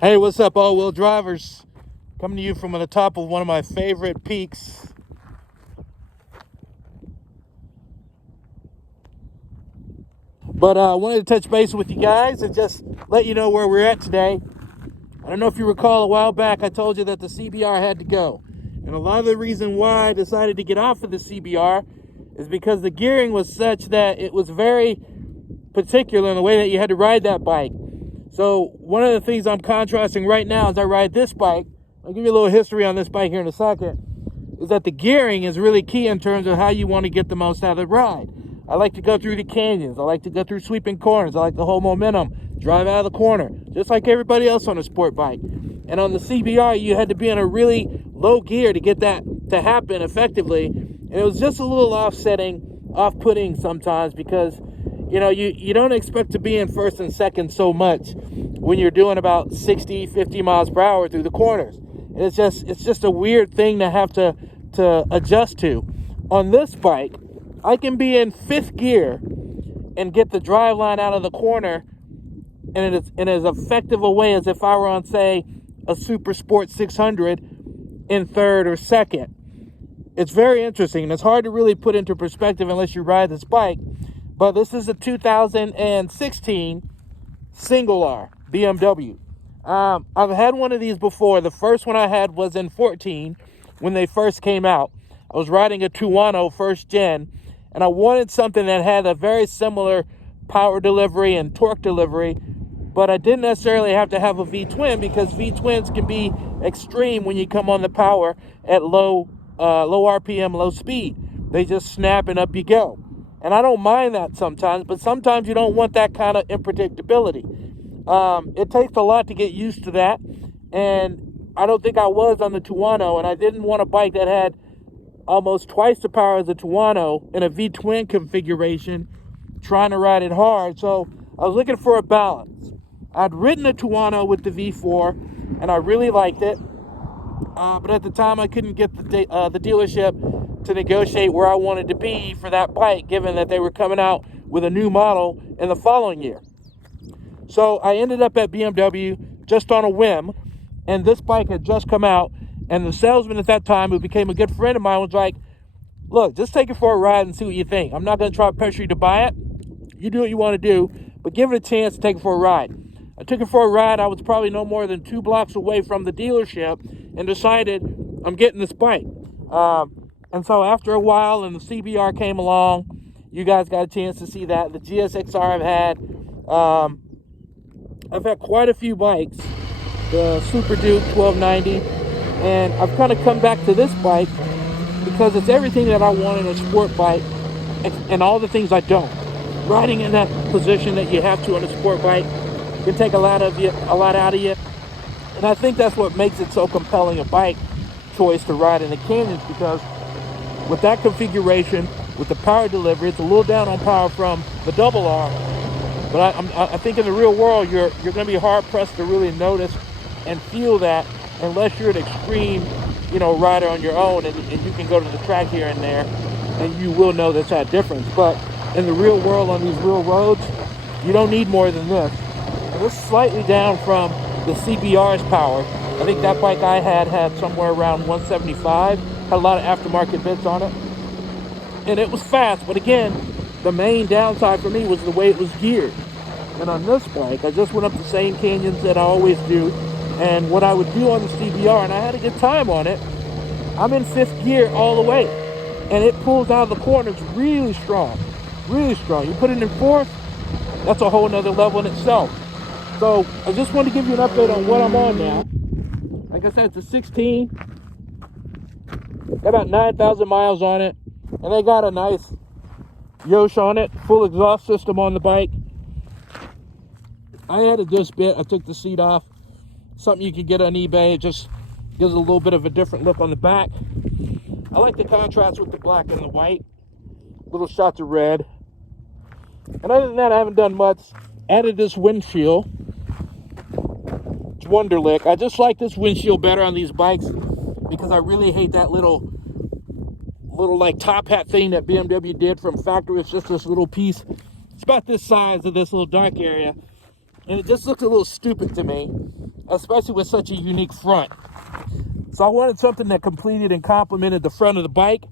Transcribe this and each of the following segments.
Hey, what's up, all-wheel drivers? Coming to you from the top of one of my favorite peaks. But I wanted to touch base with you guys and just let you know where we're at today. I don't know if you recall, a while back I told you that the CBR had to go. And a lot of the reason why I decided to get off of the CBR is because the gearing was such that it was very particular in the way that you had to ride that bike. So one of the things I'm contrasting right now as I ride this bike, I'll give you a little history on this bike here in a second, is that the gearing is really key in terms of how you want to get the most out of the ride. I like to go through the canyons. I like to go through sweeping corners. I like to hold momentum, drive out of the corner, just like everybody else on a sport bike. And on the CBR, you had to be in a really low gear to get that to happen effectively. And it was just a little off-putting sometimes because you don't expect to be in first and second so much when you're doing about 60, 50 miles per hour through the corners. And it's just a weird thing to have to adjust to. On this bike, I can be in fifth gear and get the drive line out of the corner in as effective a way as if I were on, say, a Super Sport 600 in third or second. It's very interesting, and it's hard to really put into perspective unless you ride this bike. But this is a 2016 single R BMW. I've had one of these before. The first one I had was in 14 when they first came out. I was riding a Tuono first gen, and I wanted something that had a very similar power delivery and torque delivery, but I didn't necessarily have to have a V-twin because V-twins can be extreme when you come on the power at low RPM, low speed. They just snap and up you go. And I don't mind that sometimes, but sometimes you don't want that kind of unpredictability. It takes a lot to get used to that, and I don't think I was on the Tuono, and I didn't want a bike that had almost twice the power as a Tuono in a V-twin configuration, trying to ride it hard. So I was looking for a balance. I'd ridden a Tuono with the V4, and I really liked it, but at the time I couldn't get the dealership to negotiate where I wanted to be for that bike, given that they were coming out with a new model in the following year. So I ended up at BMW just on a whim, and this bike had just come out, and the salesman at that time, who became a good friend of mine, was like, look, just take it for a ride and see what you think. I'm not going to try to pressure you to buy it. You do what you want to do, but give it a chance to take it for a ride. I took it for a ride. I was probably no more than 2 blocks away from the dealership and decided I'm getting this bike. And so after a while, and the CBR came along, you guys got a chance to see that. The GSXR I've had quite a few bikes, the Super Duke 1290, and I've kind of come back to this bike because it's everything that I want in a sport bike and all the things I don't. Riding in that position that you have to on a sport bike can take a lot out of you. And I think that's what makes it so compelling a bike choice to ride in the canyons, because with that configuration, with the power delivery, it's a little down on power from the double R. But I think in the real world, you're going to be hard pressed to really notice and feel that unless you're an extreme, rider on your own, and you can go to the track here and there, and you will know that's that difference. But in the real world, on these real roads, you don't need more than this. And this is slightly down from the CBR's power. I think that bike I had somewhere around 175. Had a lot of aftermarket bits on it, and it was fast. But again, the main downside for me was the way it was geared. And on this bike, I just went up the same canyons that I always do, and what I would do on the CBR, and I had a good time on it, I'm in fifth gear all the way, and it pulls out of the corners really strong, really strong. You put it in fourth, that's a whole nother level in itself. So I just wanted to give you an update on what I'm on now. Like I said, it's a 16. Got about 9,000 miles on it, and they got a nice Yosh on it, full exhaust system on the bike. I added this bit. I took the seat off. Something you can get on eBay. It just gives a little bit of a different look on the back. I like the contrast with the black and the white. Little shots of red. And other than that, I haven't done much. Added this windshield. It's Wonderlick. I just like this windshield better on these bikes because I really hate that little like top hat thing that BMW did from factory. It's just this little piece. It's about this size of this little dark area, and it just looks a little stupid to me. especially with such a unique front. So I wanted something that completed and complemented the front of the bike.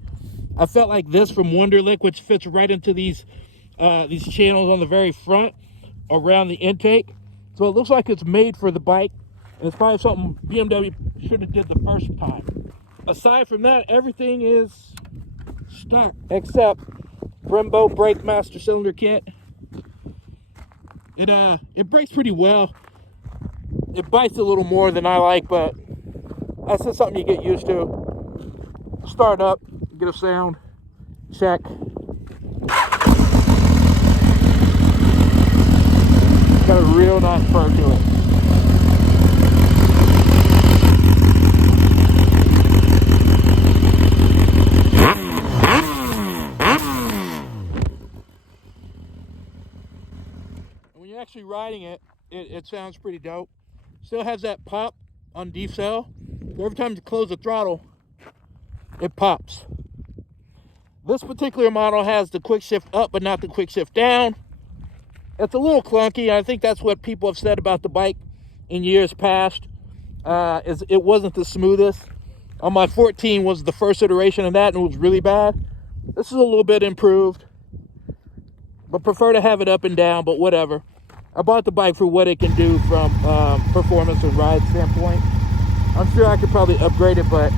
I felt like this from Wonderlic, which fits right into these channels on the very front around the intake. So it looks like it's made for the bike. And it's probably something BMW should have did the first time. Aside from that, everything is stock except Brembo brake master cylinder kit. It brakes pretty well. It bites a little more than I like, but that's just something you get used to. Start up, get a sound, check. Got a real nice purr to it. When you're actually riding it, it sounds pretty dope. Still has that pop on decel. Every time you close the throttle, it pops. This particular model has the quick shift up, but not the quick shift down. It's a little clunky. I think that's what people have said about the bike in years past. Is it wasn't the smoothest. On my 14 was the first iteration of that, and it was really bad. This is a little bit improved, but prefer to have it up and down, but whatever. I bought the bike for what it can do from performance and ride standpoint. I'm sure I could probably upgrade it, but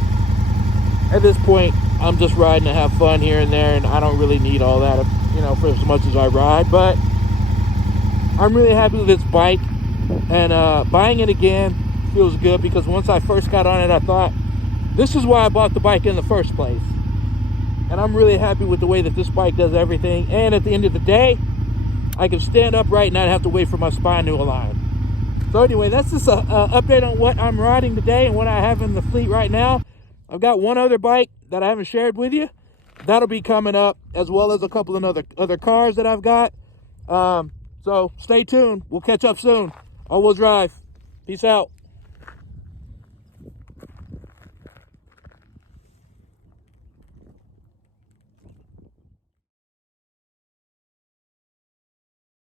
at this point, I'm just riding to have fun here and there, and I don't really need all that, you know, for as much as I ride. But I'm really happy with this bike, and buying it again feels good, because once I first got on it, I thought, this is why I bought the bike in the first place. And I'm really happy with the way that this bike does everything. And at the end of the day, I can stand upright and not have to wait for my spine to align. So anyway, that's just an update on what I'm riding today and what I have in the fleet right now. I've got one other bike that I haven't shared with you. That'll be coming up, as well as a couple of other cars that I've got. So stay tuned. We'll catch up soon. All-wheel drive. Peace out.